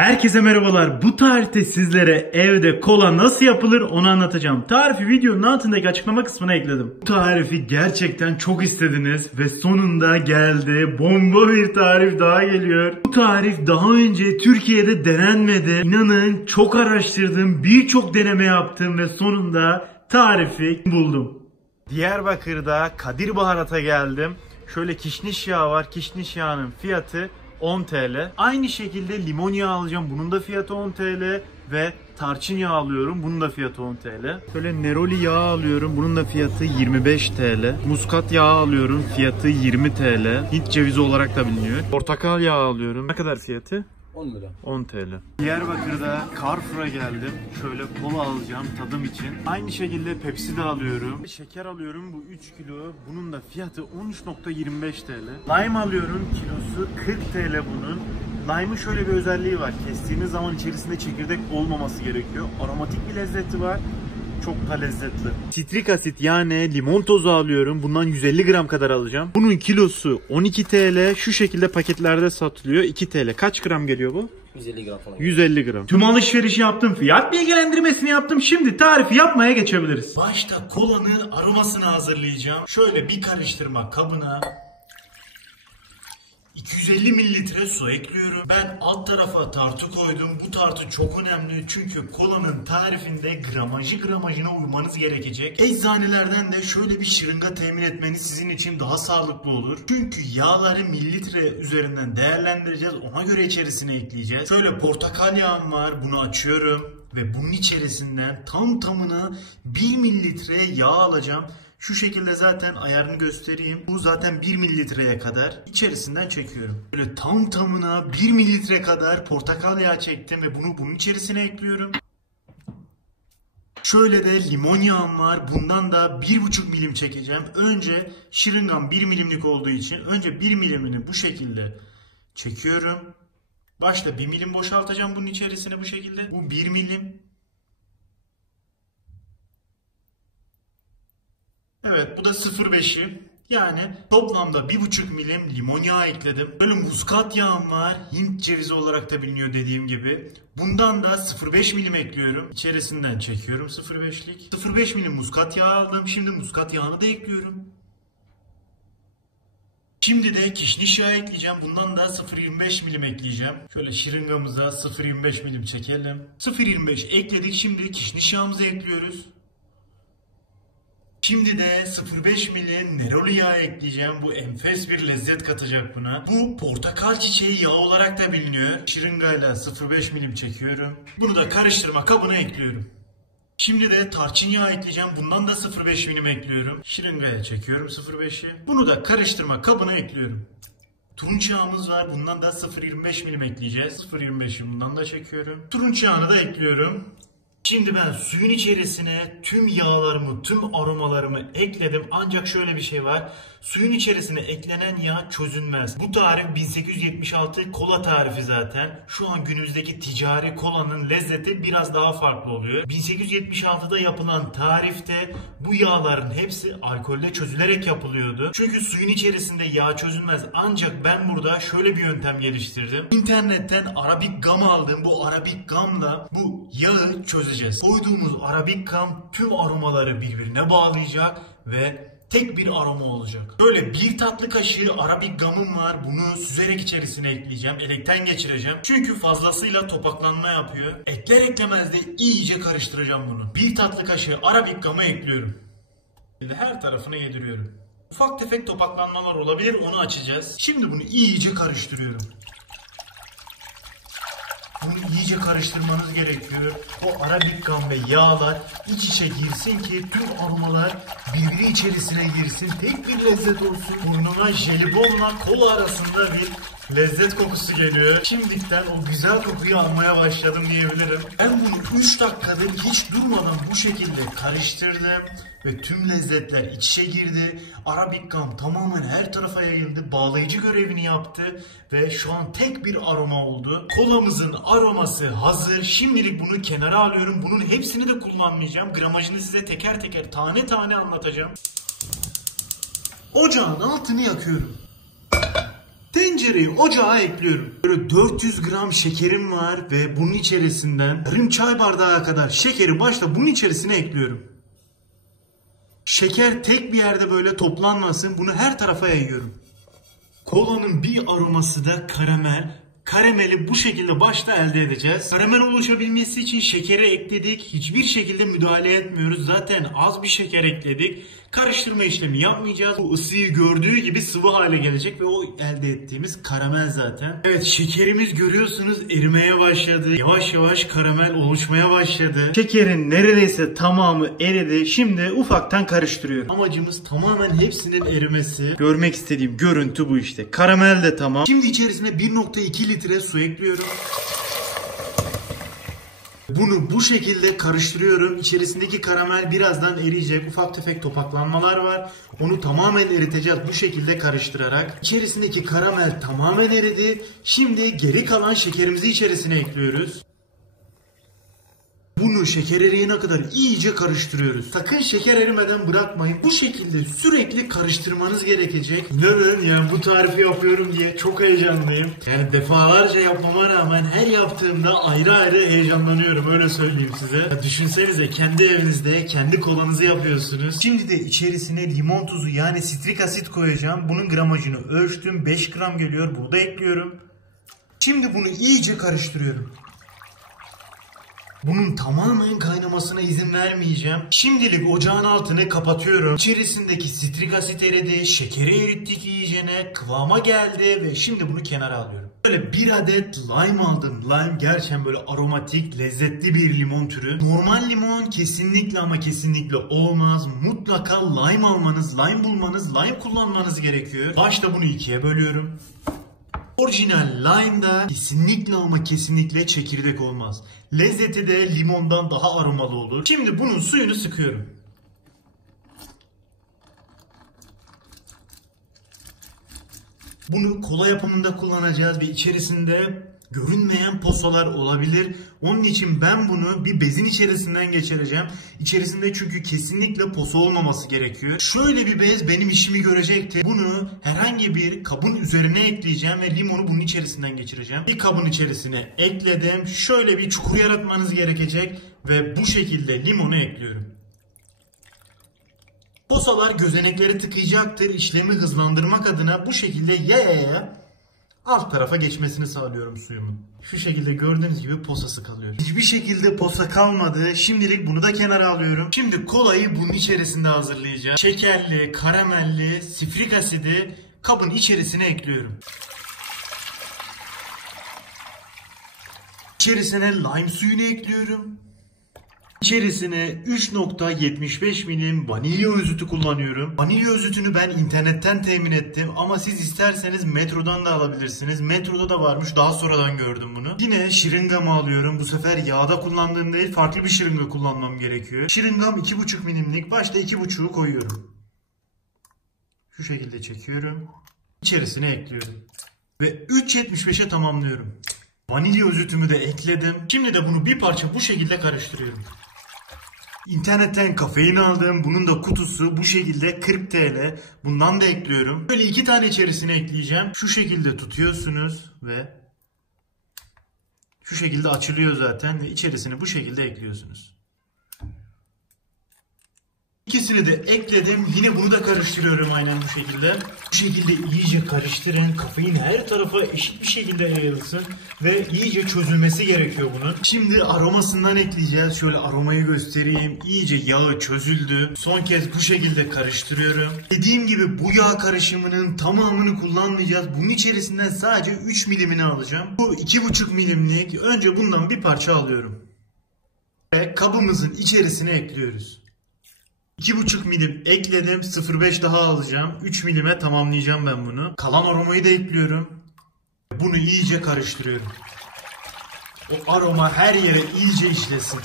Herkese merhabalar. Bu tarifte sizlere evde kola nasıl yapılır onu anlatacağım. Tarifi videonun altındaki açıklama kısmına ekledim. Bu tarifi gerçekten çok istediniz ve sonunda geldi. Bomba bir tarif daha geliyor. Bu tarif daha önce Türkiye'de denenmedi. İnanın çok araştırdım, birçok deneme yaptım ve sonunda tarifi buldum. Diyarbakır'da Kadir Baharat'a geldim. Şöyle kişniş yağı var. Kişniş yağının fiyatı 10 TL. Aynı şekilde limon yağı alacağım. Bunun da fiyatı 10 TL. Ve tarçın yağı alıyorum. Bunun da fiyatı 10 TL. Şöyle neroli yağı alıyorum. Bunun da fiyatı 25 TL. Muskat yağı alıyorum. Fiyatı 20 TL. Hint cevizi olarak da biliniyor. Portakal yağı alıyorum. Ne kadar fiyatı? 10 lira. 10 TL. Diyarbakır'da Carrefour'a geldim. Şöyle kola alacağım tadım için. Aynı şekilde Pepsi de alıyorum. Şeker alıyorum. Bu 3 kilo. Bunun da fiyatı 13.25 TL. Lime alıyorum. Kilosu 40 TL bunun. Lime'ın şöyle bir özelliği var. Kestiğiniz zaman içerisinde çekirdek olmaması gerekiyor. Aromatik bir lezzeti var. Çok da lezzetli. Sitrik asit yani limon tozu alıyorum. Bundan 150 gram kadar alacağım. Bunun kilosu 12 TL. Şu şekilde paketlerde satılıyor. 2 TL. Kaç gram geliyor bu? 150 gram falan. 150 gram. Tüm alışverişi yaptım. Fiyat bilgilendirmesini yaptım. Şimdi tarifi yapmaya geçebiliriz. Başta kolanın aromasını hazırlayacağım. Şöyle bir karıştırma kabına 250 mililitre su ekliyorum. Ben alt tarafa tartı koydum. Bu tartı çok önemli çünkü kolanın tarifinde gramajına uymanız gerekecek. Eczanelerden de şöyle bir şırınga temin etmeniz sizin için daha sağlıklı olur. Çünkü yağları mililitre üzerinden değerlendireceğiz. Ona göre içerisine ekleyeceğiz. Şöyle portakal yağım var. Bunu açıyorum ve bunun içerisinden tamına 1 mililitre yağ alacağım. Şu şekilde zaten ayarını göstereyim. Bu zaten 1 mililitreye kadar içerisinden çekiyorum. Böyle tamına 1 mililitre kadar portakal yağı çektim ve bunu bunun içerisine ekliyorum. Şöyle de limon yağım var. Bundan da 1,5 milim çekeceğim. Önce şırıngam 1 milimlik olduğu için önce 1 milimini bu şekilde çekiyorum. Başta 1 milim boşaltacağım bunun içerisine bu şekilde. Bu 1 milim. Evet, bu da 0,5'i. Yani toplamda 1,5 milim limon yağı ekledim. Böyle muskat yağım var. Hint cevizi olarak da biliniyor dediğim gibi. Bundan da 0,5 milim ekliyorum. İçerisinden çekiyorum 0,5'lik. 0,5 milim muskat yağı aldım. Şimdi muskat yağını da ekliyorum. Şimdi de kişniş yağı ekleyeceğim. Bundan da 0,25 milim ekleyeceğim. Şöyle şırıngamıza 0,25 milim çekelim. 0,25 ekledik. Şimdi kişniş yağımızı ekliyoruz. Şimdi de 0,5 milim neroli yağı ekleyeceğim. Bu enfes bir lezzet katacak buna. Bu portakal çiçeği yağı olarak da biliniyor. Şırıngayla 0,5 milim çekiyorum. Bunu da karıştırma kabına ekliyorum. Şimdi de tarçın yağı ekleyeceğim. Bundan da 0,5 milim ekliyorum. Şırıngaya çekiyorum 0,5'i. Bunu da karıştırma kabına ekliyorum. Turunç yağımız var. Bundan da 0,25 milim ekleyeceğiz. 0,25'i bundan da çekiyorum. Turunç yağını da ekliyorum. Şimdi ben suyun içerisine tüm yağlarımı, tüm aromalarımı ekledim. Ancak şöyle bir şey var. Suyun içerisine eklenen yağ çözünmez. Bu tarif 1876 kola tarifi zaten. Şu an günümüzdeki ticari kolanın lezzeti biraz daha farklı oluyor. 1876'da yapılan tarifte bu yağların hepsi alkolde çözülerek yapılıyordu. Çünkü suyun içerisinde yağ çözünmez. Ancak ben burada şöyle bir yöntem geliştirdim. İnternetten Arabic gum aldım. Bu Arabic gumla bu yağı çözeceğiz. Koyduğumuz Arabic gum tüm aromaları birbirine bağlayacak ve tek bir aroma olacak. Böyle bir tatlı kaşığı Arabic gum'um var. Bunu süzerek içerisine ekleyeceğim. Elekten geçireceğim. Çünkü fazlasıyla topaklanma yapıyor. Ekler eklemez de iyice karıştıracağım bunu. Bir tatlı kaşığı Arabic gum'u ekliyorum. Şimdi her tarafına yediriyorum. Ufak tefek topaklanmalar olabilir. Onu açacağız. Şimdi bunu iyice karıştırıyorum. Bunu iyice karıştırmanız gerekiyor. O Arabic gum ve yağlar iç içe girsin ki tüm aromalar birbiri içerisine girsin. Tek bir lezzet olsun. Burnuma jelibonla kola arasında bir lezzet kokusu geliyor. Şimdiden o güzel kokuyu almaya başladım diyebilirim. Ben bunu 3 dakikadır hiç durmadan bu şekilde karıştırdım. Ve tüm lezzetler iç içe girdi. Arabic gum tamamen her tarafa yayıldı. Bağlayıcı görevini yaptı. Ve şu an tek bir aroma oldu. Kolamızın aroması hazır. Şimdilik bunu kenara alıyorum. Bunun hepsini de kullanmayacağım. Gramajını size teker teker tane tane anlatacağım. Ocağın altını yakıyorum. tencereyi ocağa ekliyorum. Böyle 400 gram şekerim var ve bunun içerisinden yarım çay bardağı kadar şekeri başta bunun içerisine ekliyorum. Şeker tek bir yerde böyle toplanmasın, bunu her tarafa yayıyorum. Kolanın bir aroması da karamel. Karameli bu şekilde başta elde edeceğiz. Karamel oluşabilmesi için şekeri ekledik. Hiçbir şekilde müdahale etmiyoruz. Zaten az bir şeker ekledik. Karıştırma işlemi yapmayacağız. Bu ısıyı gördüğü gibi sıvı hale gelecek ve o elde ettiğimiz karamel zaten. Evet, şekerimiz görüyorsunuz erimeye başladı. Yavaş yavaş karamel oluşmaya başladı. Şekerin neredeyse tamamı eridi. Şimdi ufaktan karıştırıyorum. Amacımız tamamen hepsinin erimesi. Görmek istediğim görüntü bu işte. Karamel de tamam. Şimdi içerisine 1,2 litre su ekliyorum. Bunu bu şekilde karıştırıyorum. İçerisindeki karamel birazdan eriyecek. Ufak tefek topaklanmalar var. Onu tamamen eriteceğiz bu şekilde karıştırarak. İçerisindeki karamel tamamen eridi. Şimdi geri kalan şekerimizi içerisine ekliyoruz. Bunu şeker eriyene kadar iyice karıştırıyoruz. Sakın şeker erimeden bırakmayın. Bu şekilde sürekli karıştırmanız gerekecek. İnanın yani bu tarifi yapıyorum diye çok heyecanlıyım. Yani defalarca yapmama rağmen her yaptığımda ayrı ayrı heyecanlanıyorum. Öyle söyleyeyim size. Ya düşünsenize, kendi evinizde kendi kolanızı yapıyorsunuz. Şimdi de içerisine limon tuzu yani sitrik asit koyacağım. Bunun gramajını ölçtüm. 5 gram geliyor. Burada ekliyorum. Şimdi bunu iyice karıştırıyorum. Bunun tamamen kaynamasına izin vermeyeceğim. Şimdilik ocağın altını kapatıyorum. İçerisindeki sitrik asit eridi, şekeri erittik iyicene, kıvama geldi ve şimdi bunu kenara alıyorum. Böyle bir adet lime aldım. Lime gerçekten böyle aromatik, lezzetli bir limon türü. Normal limon kesinlikle ama kesinlikle olmaz. Mutlaka lime almanız, lime bulmanız, lime kullanmanız gerekiyor. Başta bunu ikiye bölüyorum. Orijinal lime'da kesinlikle ama kesinlikle çekirdek olmaz. Lezzeti de limondan daha aromalı olur. Şimdi bunun suyunu sıkıyorum. Bunu kola yapımında kullanacağız ve içerisinde görünmeyen posalar olabilir. Onun için ben bunu bir bezin içerisinden geçireceğim. İçerisinde çünkü kesinlikle posa olmaması gerekiyor. Şöyle bir bez benim işimi görecektir. Bunu herhangi bir kabın üzerine ekleyeceğim ve limonu bunun içerisinden geçireceğim. Bir kabın içerisine ekledim. Şöyle bir çukur yaratmanız gerekecek ve bu şekilde limonu ekliyorum. Posalar gözenekleri tıkayacaktır. İşlemi hızlandırmak adına bu şekilde yaya alt tarafa geçmesini sağlıyorum suyumun. Şu şekilde gördüğünüz gibi posası kalıyor. Hiçbir şekilde posa kalmadı. Şimdilik bunu da kenara alıyorum. Şimdi kolayı bunun içerisinde hazırlayacağım. Şekerli, karamelli, sitrik asidi kabın içerisine ekliyorum. İçerisine lime suyunu ekliyorum. İçerisine 3,75 milim vanilya özütü kullanıyorum. Vanilya özütünü ben internetten temin ettim ama siz isterseniz metrodan da alabilirsiniz. Metroda da varmış, daha sonradan gördüm bunu. Yine şırıngamı alıyorum. Bu sefer yağda kullandığım değil, farklı bir şırınga kullanmam gerekiyor. Şırıngam 2,5 milimlik. Başta 2,5'u koyuyorum. Şu şekilde çekiyorum. İçerisine ekliyorum. Ve 3,75'e tamamlıyorum. Vanilya özütümü de ekledim. Şimdi de bunu bir parça bu şekilde karıştırıyorum. İnternetten kafein aldım. Bunun da kutusu bu şekilde 40 TL. Bundan da ekliyorum. Böyle 2 tane içerisine ekleyeceğim. Şu şekilde tutuyorsunuz ve şu şekilde açılıyor zaten ve içerisine bu şekilde ekliyorsunuz. İkisini de ekledim. Yine bunu da karıştırıyorum aynen bu şekilde. Bu şekilde iyice karıştırın. Kafein her tarafa eşit bir şekilde yayılsın. Ve iyice çözülmesi gerekiyor bunun. Şimdi aromasından ekleyeceğiz. Şöyle aromayı göstereyim. İyice yağı çözüldü. Son kez bu şekilde karıştırıyorum. Dediğim gibi bu yağ karışımının tamamını kullanmayacağız. Bunun içerisinden sadece 3 milimini alacağım. Bu 2,5 milimlik. Önce bundan bir parça alıyorum. Ve kabımızın içerisine ekliyoruz. 2,5 milim ekledim. 0,5 daha alacağım. 3 milime tamamlayacağım ben bunu. Kalan aromayı da ekliyorum. Bunu iyice karıştırıyorum. O aroma her yere iyice işlesin.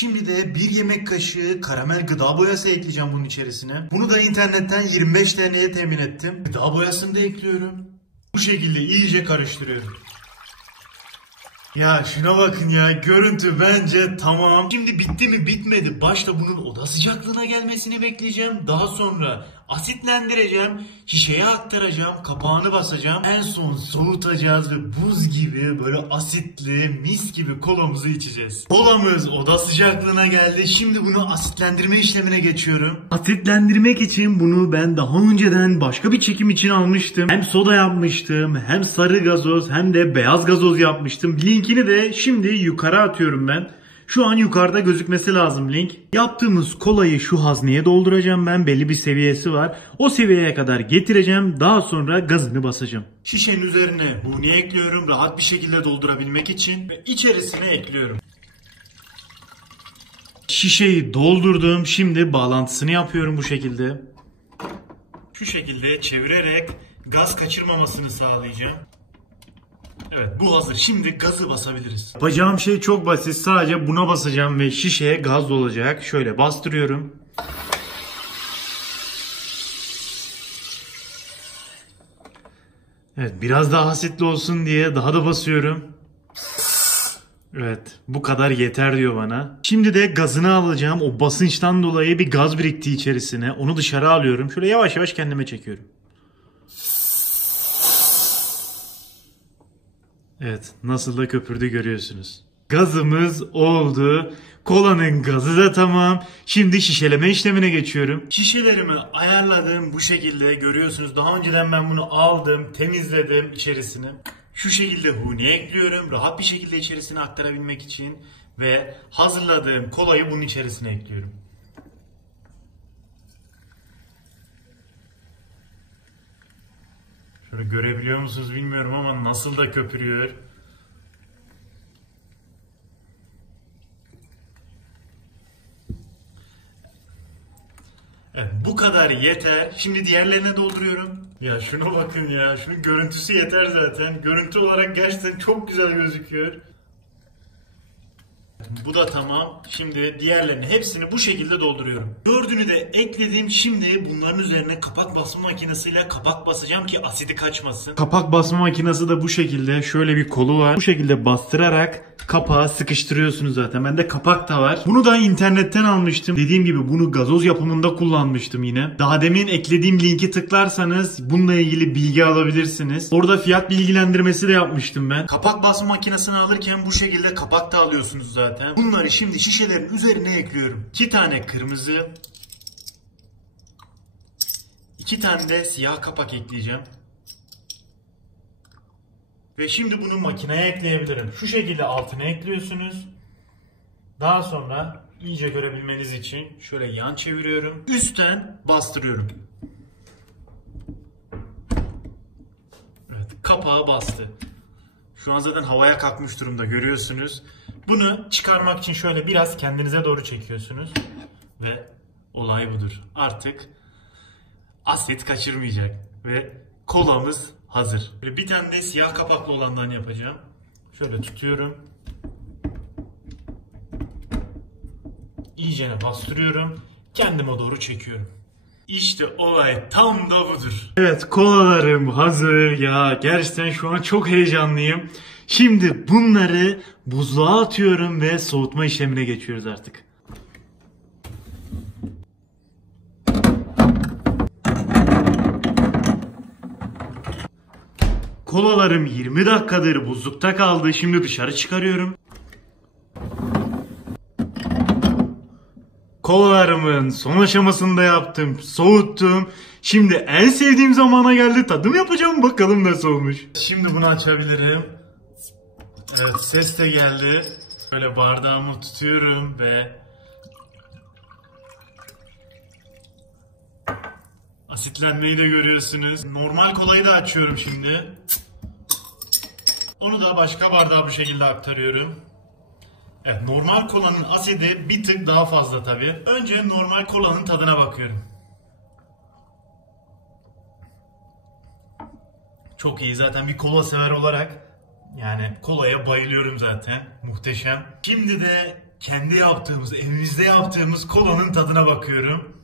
Şimdi de 1 yemek kaşığı karamel gıda boyası ekleyeceğim bunun içerisine. Bunu da internetten 25 TL'ye temin ettim. Gıda boyasını da ekliyorum. Bu şekilde iyice karıştırıyorum. Ya şuna bakın ya, görüntü bence tamam. Şimdi bitti mi bitmedi. Başta bunun oda sıcaklığına gelmesini bekleyeceğim. Daha sonra Asitlendireceğim, şişeye aktaracağım, kapağını basacağım. En son soğutacağız ve buz gibi böyle asitli mis gibi kolamızı içeceğiz. Kolamız oda sıcaklığına geldi. Şimdi bunu asitlendirme işlemine geçiyorum. Asitlendirmek için bunu ben daha önceden başka bir çekim için almıştım. Hem soda yapmıştım, hem sarı gazoz, hem de beyaz gazoz yapmıştım. Linkini de şimdi yukarı atıyorum ben. Şu an yukarıda gözükmesi lazım link. Yaptığımız kolayı şu hazneye dolduracağım ben. Belli bir seviyesi var. O seviyeye kadar getireceğim. Daha sonra gazını basacağım. Şişenin üzerine huni ekliyorum. Rahat bir şekilde doldurabilmek için. Ve içerisine ekliyorum. Şişeyi doldurdum. Şimdi bağlantısını yapıyorum bu şekilde. Şu şekilde çevirerek gaz kaçırmamasını sağlayacağım. Evet, bu hazır. Şimdi gazı basabiliriz. Yapacağım şey çok basit. Sadece buna basacağım ve şişeye gaz dolacak. Şöyle bastırıyorum. Evet, biraz daha asitli olsun diye daha da basıyorum. Evet, bu kadar yeter diyor bana. Şimdi de gazını alacağım. O basınçtan dolayı bir gaz birikti içerisine. Onu dışarı alıyorum. Şöyle yavaş yavaş kendime çekiyorum. Evet, nasıl da köpürdü görüyorsunuz. Gazımız oldu. Kolanın gazı da tamam. Şimdi şişeleme işlemine geçiyorum. Şişelerimi ayarladım bu şekilde görüyorsunuz. Daha önceden ben bunu aldım, temizledim içerisini. Şu şekilde huni ekliyorum. Rahat bir şekilde içerisine aktarabilmek için. Ve hazırladığım kolayı bunun içerisine ekliyorum. Şöyle görebiliyor musunuz bilmiyorum ama nasıl da köpürüyor. Evet, bu kadar yeter. Şimdi diğerlerine dolduruyorum. Ya şuna bakın ya. Şunun görüntüsü yeter zaten. Görüntü olarak gerçekten çok güzel gözüküyor. Bu da tamam. Şimdi diğerlerini hepsini bu şekilde dolduruyorum. Dördünü de ekledim. Şimdi bunların üzerine kapak basma makinesiyle kapak basacağım ki asidi kaçmasın. Kapak basma makinesi de bu şekilde. Şöyle bir kolu var. Bu şekilde bastırarak kapağı sıkıştırıyorsunuz zaten. Bende kapak da var. Bunu da internetten almıştım. Dediğim gibi bunu gazoz yapımında kullanmıştım yine. Daha demin eklediğim linki tıklarsanız bununla ilgili bilgi alabilirsiniz. Orada fiyat bilgilendirmesi de yapmıştım ben. Kapak basma makinesini alırken bu şekilde kapak da alıyorsunuz zaten. Bunları şimdi şişelerin üzerine ekliyorum. 2 tane kırmızı, 2 tane de siyah kapak ekleyeceğim. Ve şimdi bunu makineye ekleyebilirim. Şu şekilde altına ekliyorsunuz. Daha sonra iyice görebilmeniz için şöyle yan çeviriyorum. Üstten bastırıyorum. Evet, kapağı bastı. Şu an zaten havaya kalkmış durumda görüyorsunuz. Bunu çıkarmak için şöyle biraz kendinize doğru çekiyorsunuz. Ve olay budur. Artık asit kaçırmayacak. Ve kolamız hazır. Bir tane de siyah kapaklı olandan yapacağım. Şöyle tutuyorum. İyicene bastırıyorum. Kendime doğru çekiyorum. İşte olay tam da budur. Evet, kolalarım hazır ya. Gerçekten şu an çok heyecanlıyım. Şimdi bunları buzluğa atıyorum ve soğutma işlemine geçiyoruz artık. Kolalarım 20 dakikadır buzlukta kaldı. Şimdi dışarı çıkarıyorum. Kolalarımın son aşamasını da yaptım. Soğuttum. Şimdi en sevdiğim zamana geldi. Tadım yapacağım. Bakalım nasıl olmuş. Şimdi bunu açabilirim. Evet, ses de geldi. Böyle bardağımı tutuyorum ve asitlenmeyi de görüyorsunuz. Normal kolayı da açıyorum şimdi. Onu da başka bardağa bu şekilde aktarıyorum. Evet, normal kolanın asidi bir tık daha fazla tabii. Önce normal kolanın tadına bakıyorum. Çok iyi, zaten bir kola sever olarak yani kolaya bayılıyorum zaten. Muhteşem. Şimdi de kendi yaptığımız, evimizde yaptığımız kolanın tadına bakıyorum.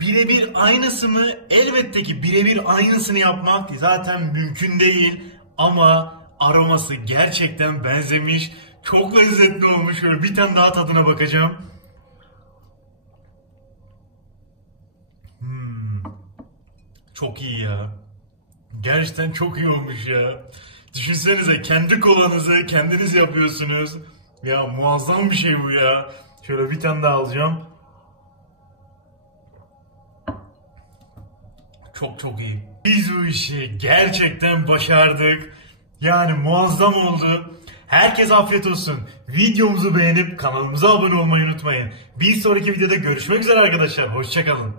Birebir aynısı mı? Elbette ki birebir aynısını yapmak zaten mümkün değil. Ama aroması gerçekten benzemiş. Çok lezzetli olmuş. Şöyle bir tane daha tadına bakacağım. Çok iyi ya. Gerçekten çok iyi olmuş ya. Düşünsenize kendi kolanızı kendiniz yapıyorsunuz. Ya muazzam bir şey bu ya. Şöyle bir tane daha alacağım. Çok çok iyi. Biz bu işi gerçekten başardık. Yani muazzam oldu. Herkese afiyet olsun. Videomuzu beğenip kanalımıza abone olmayı unutmayın. Bir sonraki videoda görüşmek üzere arkadaşlar. Hoşça kalın.